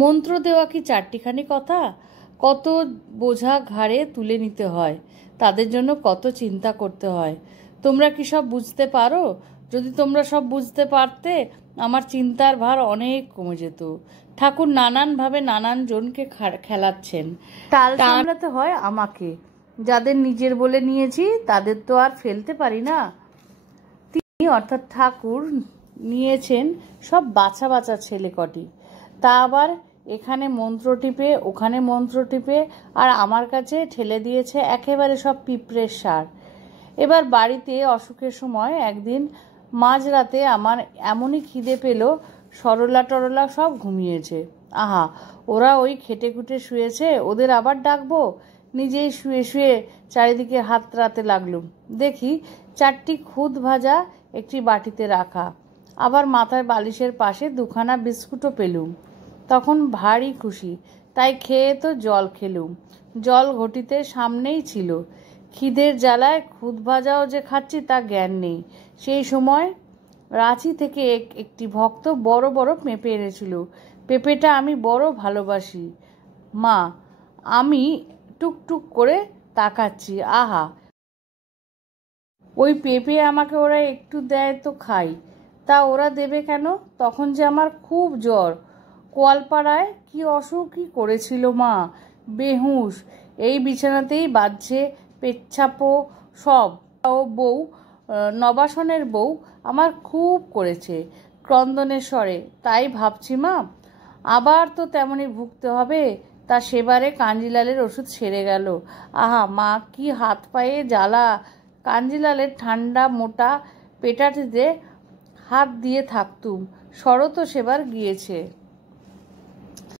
মন্ত্র দেওয়া কি চারটিখানি কথা? কত বোঝা ঘাড়ে তুলে নিতে হয়, তাদের জন্য কত চিন্তা করতে হয়। তোমরা কি সব বুঝতে পারো? যদি তোমরা সব বুঝতে পারতে, আমার চিন্তার ভার অনেক কমে যেত। ঠাকুর নানানভাবে নানান জনকে খেলাচ্ছেন, তাল সামলাতে হয় আমাকে। যাদের নিজের বলে নিয়েছি তাদের তো আর ফেলতে পারি না। তিনি অর্থাৎ ঠাকুর নিয়েছেন সব বাছা বাছা ছেলে কটি, তা আবার এখানে মন্ত্র টিপে ওখানে মন্ত্র টিপে, আর আমার কাছে ঠেলে দিয়েছে একেবারে সব পিঁপড়ের সার। এবার বাড়িতে অসুখের সময় একদিন মাঝরাতে আমার এমনই খিদে পেল, সরলা টরলা সব ঘুমিয়েছে। আহা, ওরা ওই খেটে খুটে শুয়েছে, ওদের আবার ডাকবো? নিজেই শুয়ে শুয়ে চারিদিকে হাতড়াতে লাগলুম। দেখি চারটি খুদ ভাজা একটি বাটিতে রাখা, আবার মাথার বালিশের পাশে দুখানা বিস্কুটও পেলুম। তখন ভারী খুশি, তাই খেয়ে তো জল খেলুম। জল ঘটিতে সামনেই ছিল। খিদের জ্বালায় খুদ ভাজাও যে খাচ্ছি তা জ্ঞান নেই। সেই সময় রাঁচি থেকে একটি ভক্ত বড় বড় পেঁপে এনেছিল। পেঁপেটা আমি বড় ভালোবাসি মা। আমি টুকটুক করে তাকাচ্ছি, আহা, ওই পেঁপে আমাকে ওরা একটু দেয় তো খাই। তা ওরা দেবে কেন? তখন যে আমার খুব জ্বর। কোয়ালপাড়ায় কি অসুখই করেছিল মা, বেহুশ। এই বিছানাতেই বাজছে পেচ্ছাপো সব। ও বউ, নবাসনের বউ আমার খুব করেছে ক্রন্দনের স্বরে। তাই ভাবছি মা, আবার তো তেমনই ভুগতে হবে। তা সেবারে কাঞ্জিলালের ওষুধ সেরে গেল। আহা মা, কি হাত পায়ে জ্বালা! কাঞ্জিলালের ঠান্ডা মোটা পেটাটিতে হাত দিয়ে থাকতুম। শরৎও সেবার গিয়েছে।